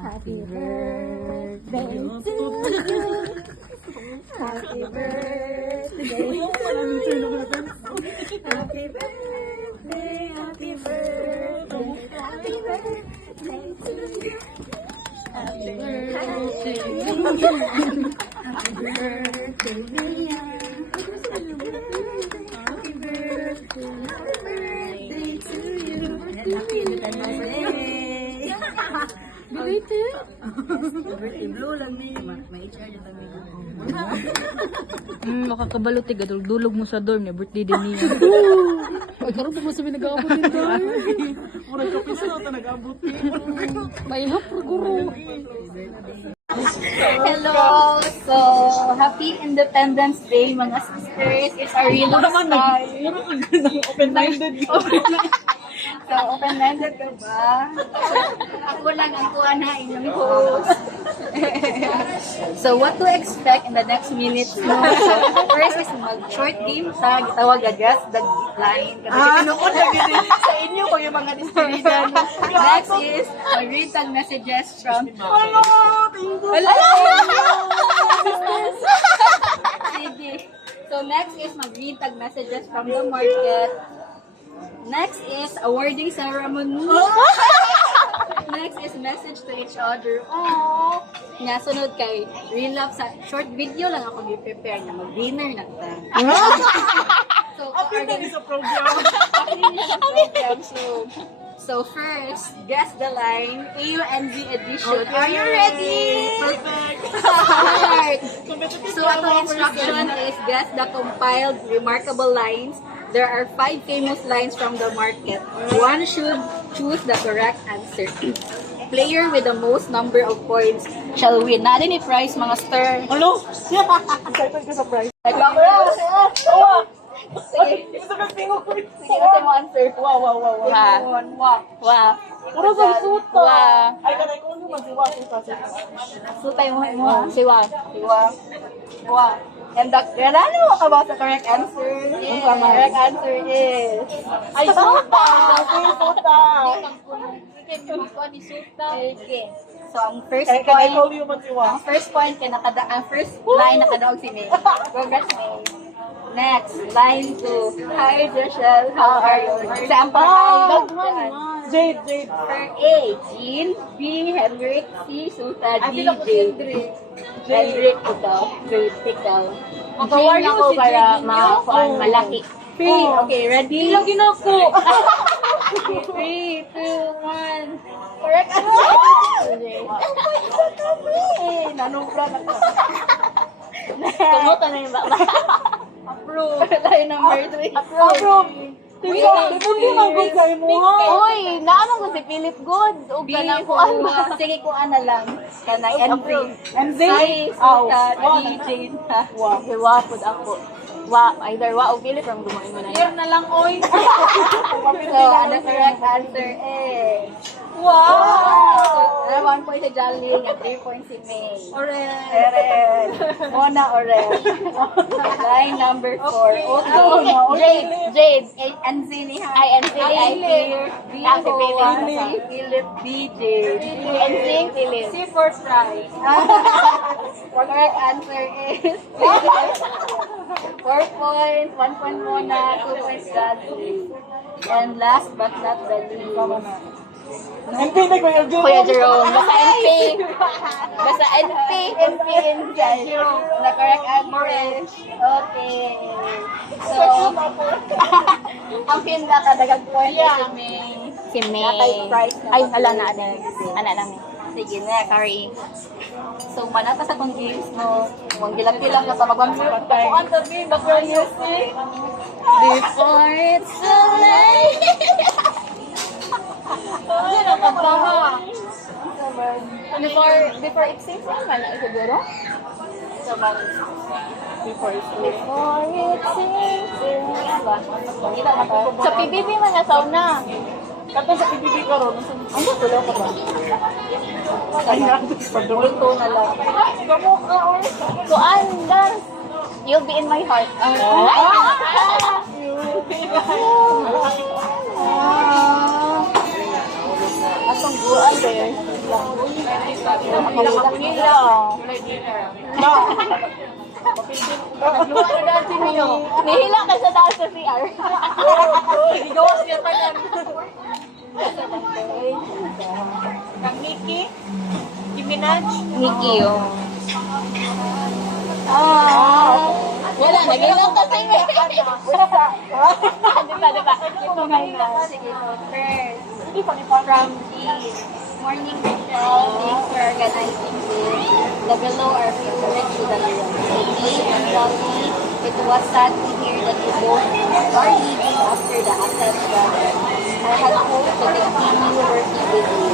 Happy birthday to you. Happy birthday to you. Happy birthday, happy birthday, happy birthday to you. Happy birthday to you. Happy birthday, Mia. Happy birthday to you. Happy birthday. Belated? Birthday blue lang ni. May HR dito kami. Makakabalo tiga dulog mo sa dorm niya, birthday din niya. Ay, karoon pa mo sabi nag-aabot din tayo. Murang kapisa na ito nag-aabot din. May hap, guro. Hello! So, happy Independence Day mga sisters. It's our real time. Open-minded yun. So, open-minded ka ba? Ako lang ang kuha na inyong host. So, what to expect in the next minutes? No? So, first is mag-short game tag. Tawag guess the line. Kasi pinuod na gini sa inyo kung yung mga distribution. Next is mag-read tag messages from... Hello! Hello! Sige. So, next is mag-read tag messages from the market. Next is awarding ceremony. Next is message to each other. Aww. Nga, sunod kay real love sa short video lang ako i-prepare na mag-dinner na ta. So, Apin na sa program. So first, guess the line. AUNZ edition. Are you ready? Perfect. Start. So, ang instruction is guess the compiled remarkable lines. There are 5 famous lines from the market. One should choose the correct answer. Player with the most number of points shall win. Na din i-prize mga stir. Hello? Excited ka sa prize. Sige. Gusto ka tingog ko. Sige, kasi mo answer. Wow. Wow. Puro sa suta. Wow. Ay, kanay ko nyo magsiwa. Sutay mo. Siwa. Wow. And the about the correct answer? Yes. The correct answer is... Ay, suta! Suta! Okay. So, ang first Kaya kanay ko point... nyo magsiwa. Ang first point, ang first line nakadaog si May. Congrats, May. Next, line 2. Hi, Joshel. How are you? Example, hi. Jade. For A, Jean. B, Henrik. C, Suta. D, Jade. Henrik, ikaw. Jade, ikaw. Jean ako para malaki. P, okay, ready? Lagi na ako. 3, 2, 1. Correct answer. Nanubra na ko. Kumuta na yung baba. Approve. Line number 3. Approve. Tingnan, di mo ginagod kayo mo. Uy, naamang ko si Philip Good. O B, ganang kuan ba? sige, kuan na lang. Kanay, Approve. NZ. NZ? Suta, Wow. D, Jane, ha? Wow. Wa pud ako. Either wa o Philip ang gumawa mo na yan. na lang, oy. So, ang correct answer is... Wow! So, 1 point si Jolly, and 3 points si May. Oren. Mona, Orel. Line number 4. Jade. NZ ni ha. NZ, B, Ah, si Philip. Hoa, C, Philip, DJ. NSYNC, Philip. C for try. Correct answer is 4 points, 1 point Mona, 2 points Jolly. And last but not the least, MP na Kuya Joe. Kuya Jerome. Basta NP. Basta NP. Jerome. The correct answer is okay. So, ang pinakadagang point is si May. Si May. Nakay-price na. Ay, ala na. Ana lang. Sige, next. Sorry. So, manata sa kong games, no? Huwag gilang-gilang na tamagwang sa pagkain. Ang tabi, background music. Before it's too late. Before it sings, wala siguro? Before it sings, ba? Sa PBB man na sauna. Kato sa PBB ka ron. Ang gulo ko ba? Pagdulto na lang. Kuan, dance. You'll be in my heart. Atong buwan ba yun? Nila. Nihila ka sa taas sa CR. Gawas niya pa yan. Kang Nikki? Minaj? Nikki, oh. Wala, nagilang ka sa inyo. Diba? Ito ngayon. Sige, so first, from the morning ritual, thanks for organizing this. The below are favorite to the room. Dave and Johnny, it was sad to hear that you both are leaving after the Asset brother. I had hoped to continue working with you.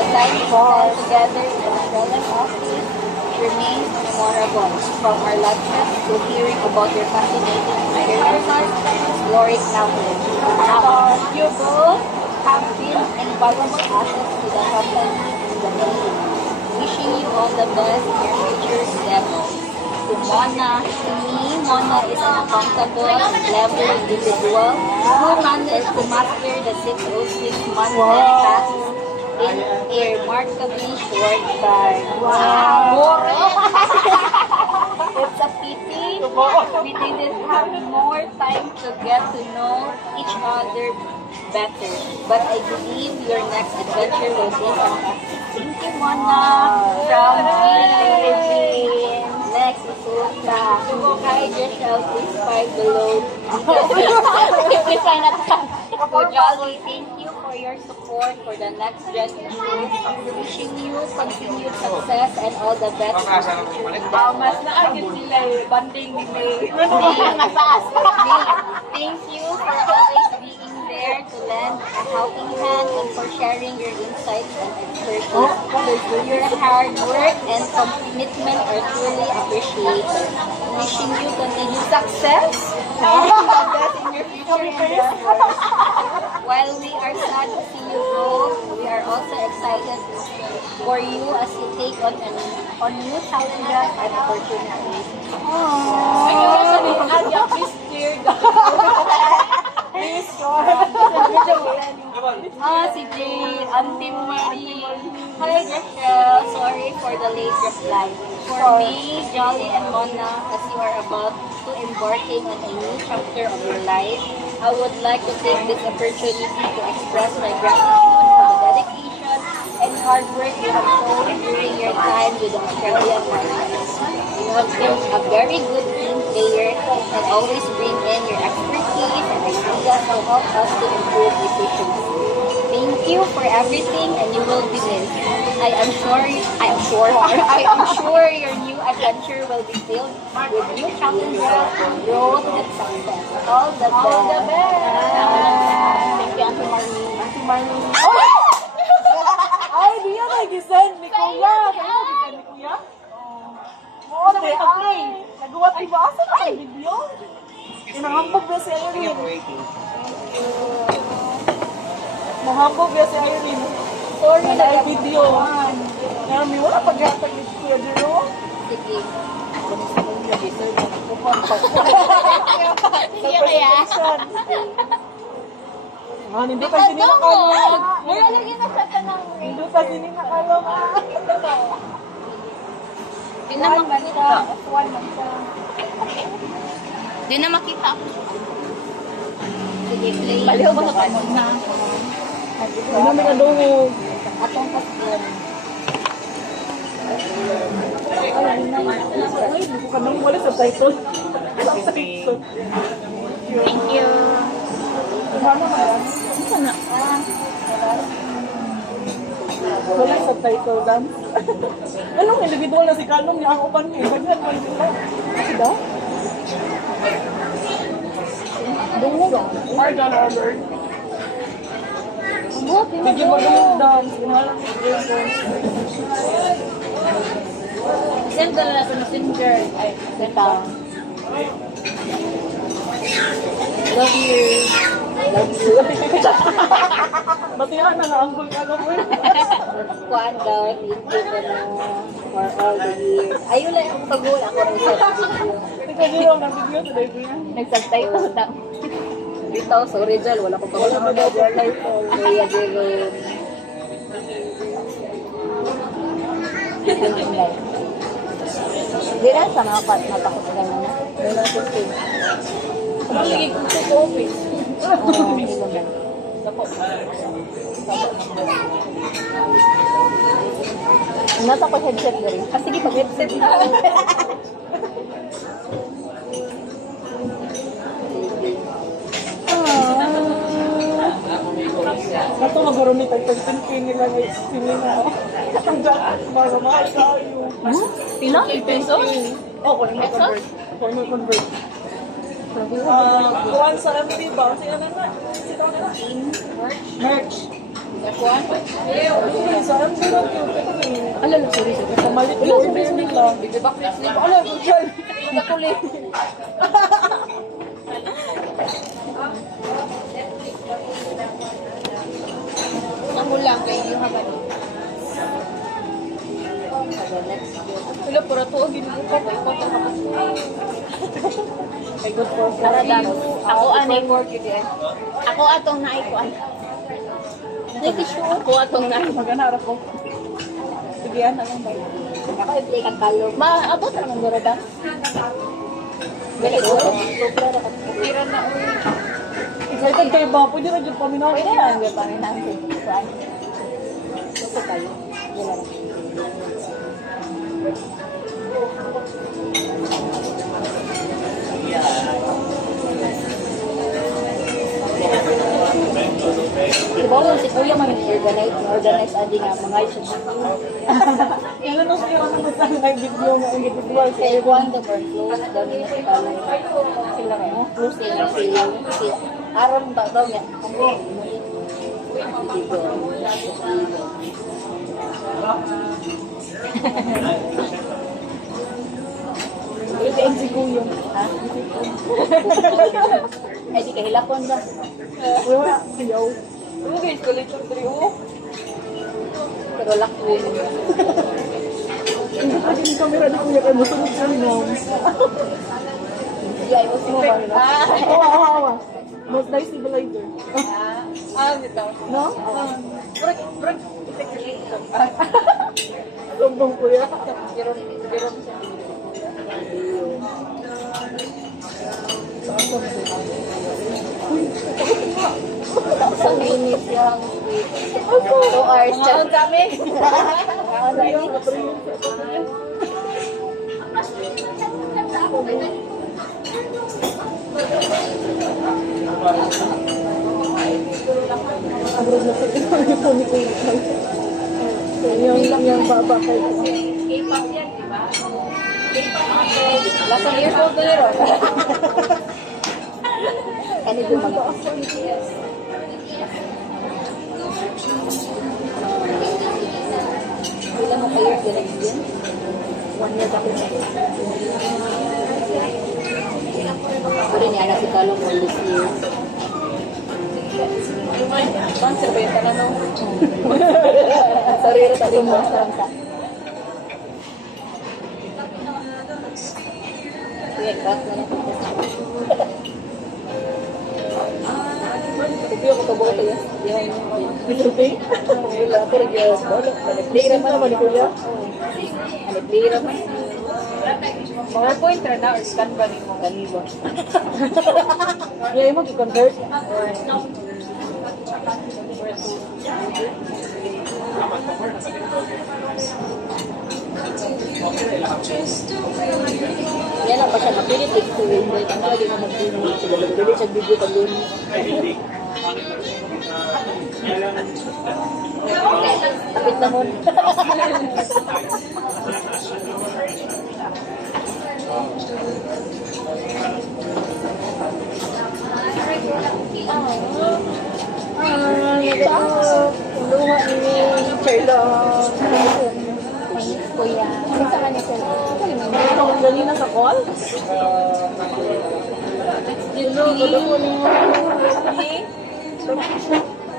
The time we spent together in the Australian office remains memorable, from our lunches to hearing about your fascinating experiences, exploring traveling. You both have been invaluable assets to the company and the team. Wishing you all the best in your future endeavors. To Mona, to me, Mona is an accountable level individual who managed to master the 606 month-end tasks in a remarkably short time. Wow! It's a pity we didn't have more time to get to know each other better. But I believe your next adventure will be fantastic. Thank you, Mona. From me, next is Ulta. Hi, Joshua. Please find below. Please sign up. For Jolly, thank you for your support for the next gen issues. Wishing you continued success and all the best. Mas naagit nila eh. Banding ni May. Thank you for always being there to lend a helping hand and for sharing your insights and expertise. Your hard work and commitment are truly appreciated. Wishing you continued success and the best in your future endeavors. While we are sad to see you go, we are also excited for you as you take on new challenges and opportunities. Si Jade, Auntie Marie. Hi, Joshua. Sorry for the late reply. For me, Jolly and Mona, as you are about to embarking on a new chapter of your life, I would like to take this opportunity to express my gratitude for the dedication and hard work you have shown during your time with the Australian Mariners. You have been a very good team player and always bring in your expertise and ideas to help us to improve efficiency. Thank you for everything, and you will be missed. I am sure your new adventure will be filled with new challenges, growth, and success. All the best. Thank you, Auntie Marie. Si Marlon. Ay, di yan nag-send ni Kuya. Kaya nag-send ni Kuya? Oo, ay. Nagawa tayo ba? Asa na ang video? Inahambog na si Irene. Mahambog na si Irene. Sorry na yung video. Nami, wala pag-hatag ni Kuya Jero. Sige. Sige kaya. Hindi kasi ninakalong. Wala lagi na sa tanang Hindi kasi ninakalong. Di na makita. Di na makita. Sige, play. Baliw ba sa muna? Ano may nadungog? Atong kasyon. Ay, hindi ko kanong wala sa title. Sa title. Thank you. Ano ba yan? Wala sa title lang. Anong individual na si Kanong niya ang upan niya? Ganyan man sila. Sida? Dungog ang. Marjan alert. Bigyan mo dungog dance. Ginalang ni Jason. Send ko na sa messenger. Ay, ganda. Love you. Love you. Batihan na nga ang Kanong mo. Kuan daw, thank you ko na for all the years. Ayun lang ang pag-uul ako ng sa video. Tika nyo ng video today ko yan. Nagsag-title na. Dito, sorry Jal, wala ko pa wala Wala daw sa title. Kuya Jerome. Di na sa natakot ka na. Di na sa stage. Maligig ko sa office. Oo, hindi ba ba? Nasa ko headset na rin. Ah, sige, pag-headset na. Nato magkaroon ni tagtagpin nila ng sinina. Ang daan, mahal kayo. Pila? Pesos? Oh, kung may convert. Kung may convert. Kuhan sa MD ba? Sino na na? Sino na na? Merch. F1? Sa MD lang yun. Alala, sorry. Pamalit yung order nila. Bibi back next week. Ano, Buchan? Patuloy. Ang ulang kay yung haban. Wala, para to. Ginubuka ko. Ikaw ka kapag. Ay, good for Para dami. Ako anay ko. Work yun yan. Ako atong naikuan. Ako atong naikuan. Maghanarap ko. Sige, yan. Anong ba? Ako i-play kang kalog. Maabot na naman dura ba? Gali ko. Tira na. Excited kayo ba? Pwede na dyan paminaw. Pwede na lang yung panginahan ko. Kuan. Gusto kayo. Yun lang. Diba mo si Kuya man organize adi nga mga siya. Kaya nung siya ako naman sa live video nga individual sa Kaya kuhan the burn close daw nila sa talay. Sila mo, close nila si Aram ba daw niya. Ito ang siguyo. Ha? Ay di kahilapon ba? Wala, ayaw. Ano guys, kulit yung trio? Pero lakbo. Hindi pa din camera ni Kuya kayo. Masunod siya ni Mom. Yeah, I was mo ba nila? Awa. Most nice stabilizer. Dito. No? Brag. Sobrang Kuya. Biron siya. Sa minutes yung 2 hours siya. Ang dami. Abroad na sa ito ni Kuya. Yung baba kayo. K-pop yan, di ba? Last year po ko yun. Ano yung mga ilan mo kayo direct din? 1 year ako. Pero niya na si Kalong all this year. Sponsor ba yung tanong? Sorry, rin tayo mo sa ramsa. Kuya, crack na natin. Hindi ako tabo ito yan. Bisulting? Wala ko rin yung bolo. Lira pa naman ni Kuya. Lira man. PowerPoint ra na or scan ba ni mo ganiwa? Kaya mo i-convert. Yan lang pa siya mapilit. Hindi ka na lagi na mag-pilit. Sila mag-pilit siya video ka dun. Tapit na mo. Luha ni Charlotte. Kuya. Ano sa kanya sir? Ang ganina sa call?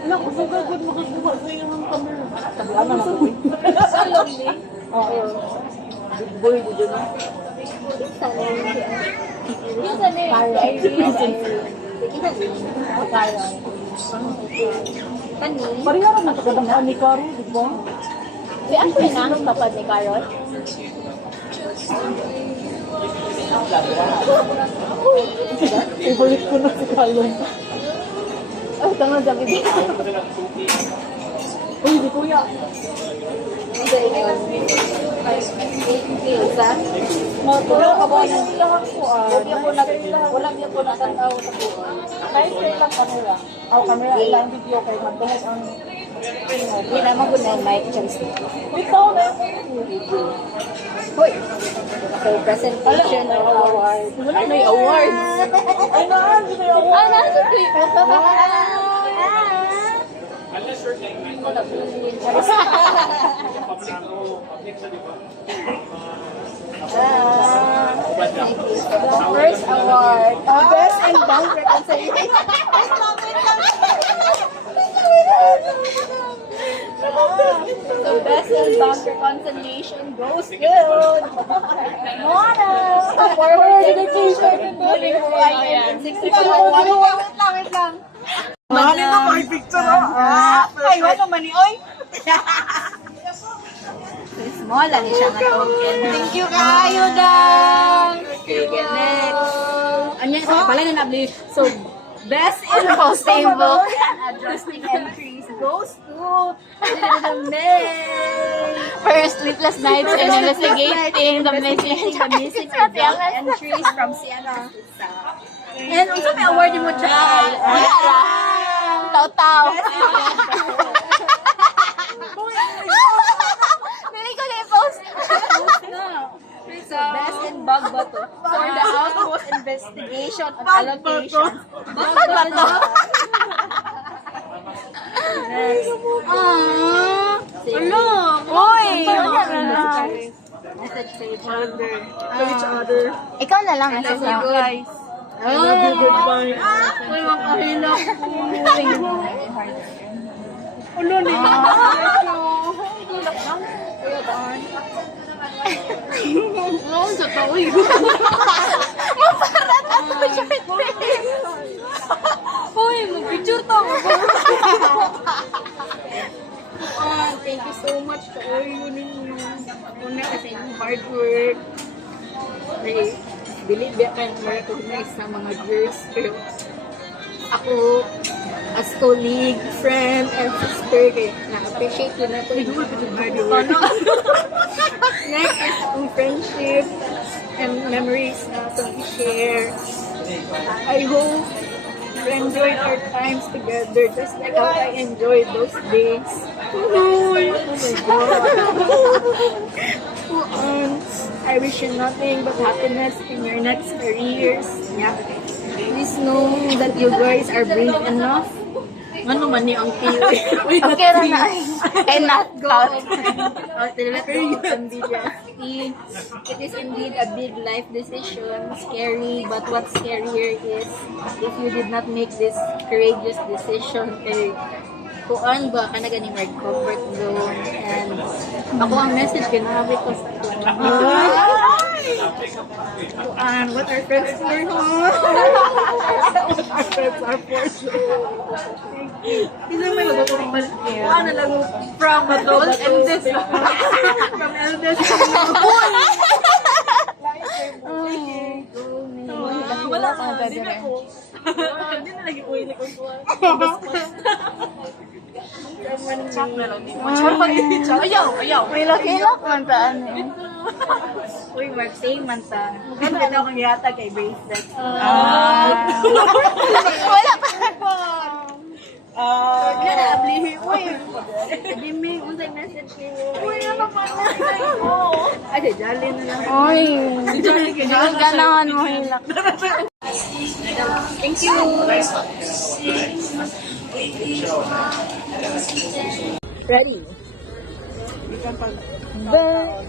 Lang, usagad ko makakuha sa iyo ng camera. Tabla na ako. Salon ni. Oo. Big boy ko dyan. Yung sa ni. Kani. Pariharap na pagkadang ni Caro, di ba? Di ako yung nahang kapag ni Carol. Favorite ko na si Kalon. Ay, tama sa bibig. Uy, di kuya. Hindi, yun. Isa. Wala ka ba yung lahat ko Hindi ako wala niya po nakatawa sa buwan. Kahit sa ilang camera. Aw, camera, ilang video kay magdahit ang... Hindi naman ko na yung mic choice. Wait, tao na. Hoy! So, presentation of award. Wala na yung award. Ay, naan, hindi na yung award. Nasa ko yung The first award, Best and Bank Reconciliation. So, Best and Bank Reconciliation goes to Mona! For her dedication to building Hawaii in 65. Wait lang. Mali na may picture na. Ay, wala man ni Oy. Small lang siya nga to. Thank you kayo, Dang. Okay, next. Anya, pala na nabli. So, Best Info Stable and Adjusting Entries goes to May. First, sleepless nights and investigating the missing Entries from Sienna. And also may award mo dyan. Taw-taw. Pili ko na i-post. So, Best in Bug ba to? For the outpost investigation on allocation. Bag ba to? Next. Hello. Uy. Message to each Each other. Ikaw na lang. Message you, mo. guys. I love you, goodbye. Uy, makahilo. Ulo ni Oo, sa tao yun. Maparat ako siya. Uy, mag-picture to. Thank you so much to all you ninyo. Una kasi yung hard work. Believe ba kayo ma-recognize sa mga girls. Pero ako, as colleague, friend, and sister, kaya na-appreciate ko na ito. Next is ang friendship and memories na itong i-share. I hope you enjoyed our times together just like how I enjoyed those days. Oh my God. I wish you nothing but happiness in your next careers. Yeah. Please know that you guys are brave enough. Ano man niyo ang TV? Okay na na. And not out. It is indeed a big life decision, scary, but what's scarier is if you did not make this courageous decision, kuan ba ka na ganing word comfort zone, and ako ang message kay nabi ko sa kuan, what are friends for, huh? Our friends are for sure. Hindi may mag-uupal. Ano lang, from adult eldest. From eldest to Wala ka, hindi na ko. Hindi na lagi ko hindi ko tuwa. Ayaw. May lakilak man ta ano. Uy, Mark, same man ta. Ano ka daw kang yata kay bracelet? Wala pa. Kaya na-ablihi. Uy, hindi may unsay message niyo. Uy, ano pa na? Ay, jali na lang. Uy. Ganahan mo hilak. Thank you. Ready?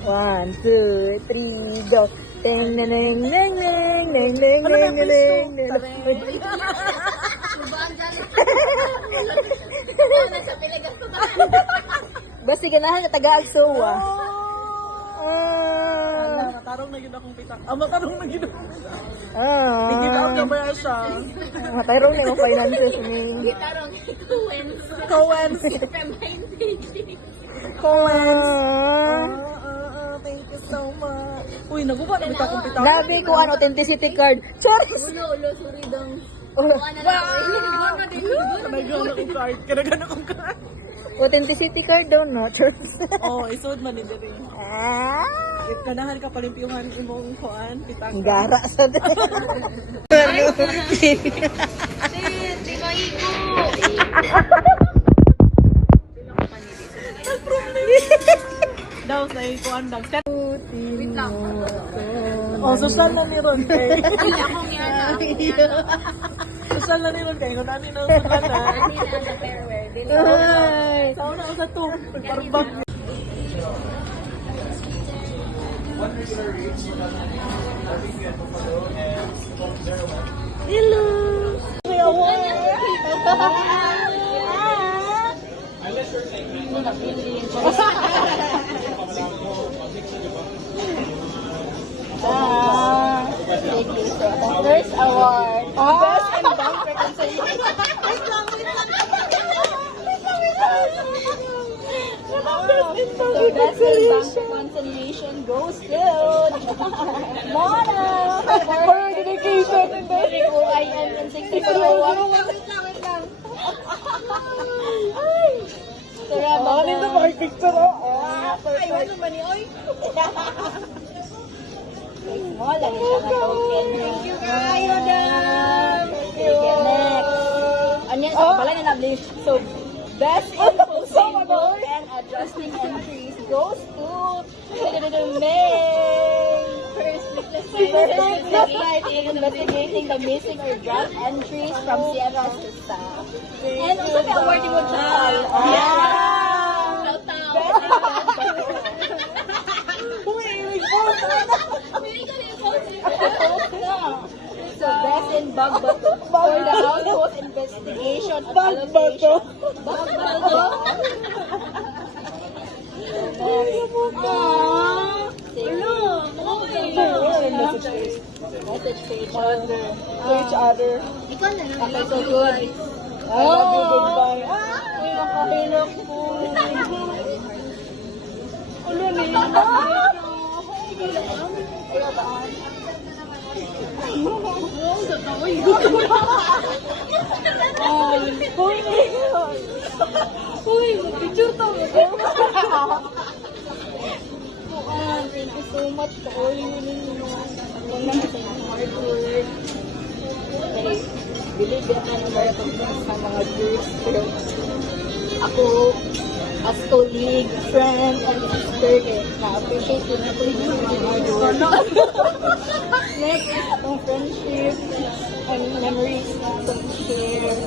One, two, three, go. Ding, ding, ding, ding, ding, ding, ding, ding, ding, ding. Basta ganahan na taga-agsowa. Matarong na yun akong pitak. Matarong na yun akong pitak. Ah. Hindi ka ako ba siya? Matayroong na yung finances ni. Cohen. comments. Thank you so much. Uy, naguba na kita kung pita. Grabe ko ang authenticity card. Charis! Ulo, suri dong. Kanagana kong card. Kanagana kong card. Authenticity card daw, no? Charis. Oh, isod man din rin. If kanahan ka palimpiyuhan imong kuan, pitang. Ang gara sa din. Di ba iko? Daw sa kuan dag. Oh, social na ni Ron kay. Akong yan. Social na ni Ron kay kung ani na sulan na. Ay! Sa una sa to, pagparbag. Hello. First award. Best and bank reconciliation. So best and bank reconciliation goes to Mona for dedication and OIN and 6401. Oh, nito pa kay picture oh. Ay, wala man ni oy. Mo lang siya na token. Thank you kayo dam. Next. Anya pala ni nabli. So best in posting book and adjusting entries goes to May. First right in investigating the missing or draft entries from CMS staff. And also the award mo siya. So best in bug bato for the household investigation and allocation. Bug bato. Message to each other. Ikaw na lang. Okay, so good. I love you, goodbye. Ay, makahilok po. Ulo na yun. Ayaw ba? Uy, mag-picture to. Thank you so much for all you ninyo. Kung naman sa inyong hard work. Okay, believe it na na-recognize ng mga groups. Pero ako, as colleague, friend, and sister, na-appreciate ko na po yung mga hard work. Next is itong friendship and memories na itong share.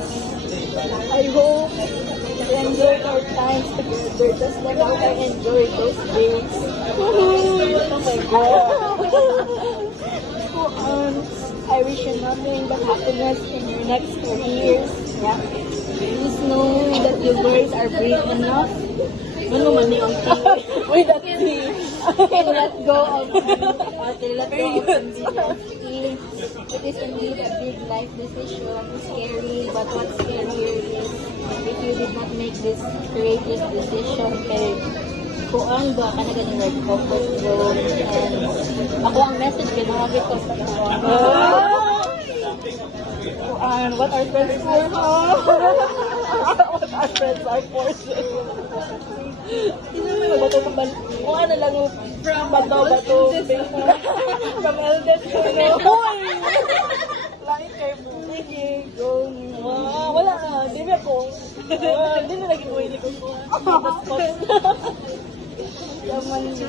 I hope we enjoy our times together just like how I enjoyed those days. Oh my God. I wish you nothing but happiness in your next careers. Yeah. Please know that you guys are brave enough. Ano man yung Uy, that's me. to let go of uncertainty. It is indeed a big life decision, scary, but what's scarier is if you did not make this courageous decision, kay kuan ba ka na ganing like comfort zone, and ako ang message kay mga ko sa kuan. Kuan, what our friends for, What our friends are for. bato sa bal. Kung ano lang yung bato. From Elden to no. Lain kayo mo. Sige, go. Wala na. Di ba ako? Hindi na naging uwi ko. Yaman niya.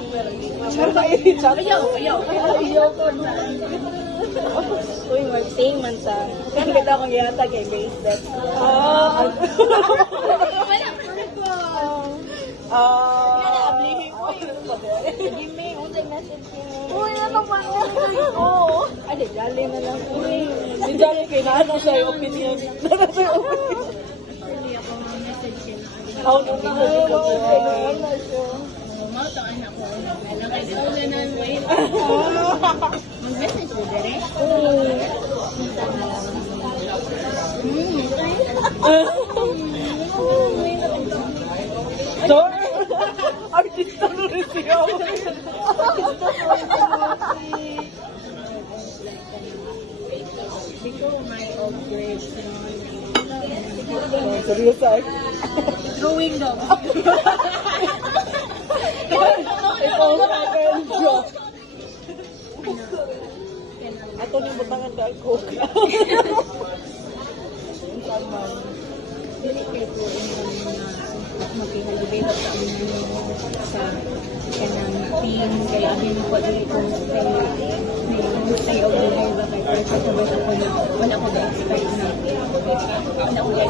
Ayaw ko. Uy, mag-sing man sa. Ang ganda kong yata kay bracelet. Sige, may unang message mo. Uy, ano ba yan? Oo. Ay, dali na lang. Uy. Hindi dyan kayo na ano siya yung opinion. Ano siya yung opinion? Hindi ako mag-message yun. Ako nung message ko siya. Mautaan ako. Lalakay ko na ng wait. Mag-message ko dire. Sure? Because my operation. Seryoso ay. Drawing daw. Ikaw sa akin, joke. Ato yung butangan ka ako. Magkikalibetot sa amin sa kanang team kaya abin ko dito kay Oguhay ba kay pero sa sabay ko na wala ko na-expect na kita ko ay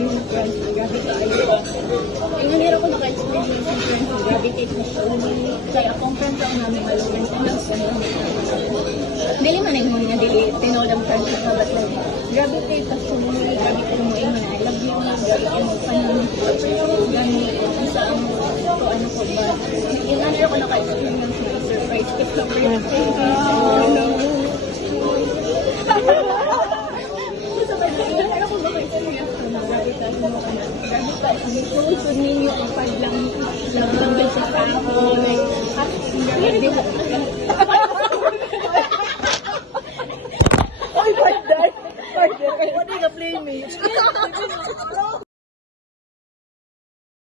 mga friends na grabe ka ayo ay nangyari ko naka-experience ng friends na grabe kay siya kaya akong friends ako namin malugan sa nang dili man ay nga dili tinolang friends na but like grabe kay kasuli grabe kay mo ingon I love you grabe kay mo panon gani sa ano ko ba yung nangyari ko naka-experience na surprise ko sa birthday Kusod ninyo ang paglang sa tao.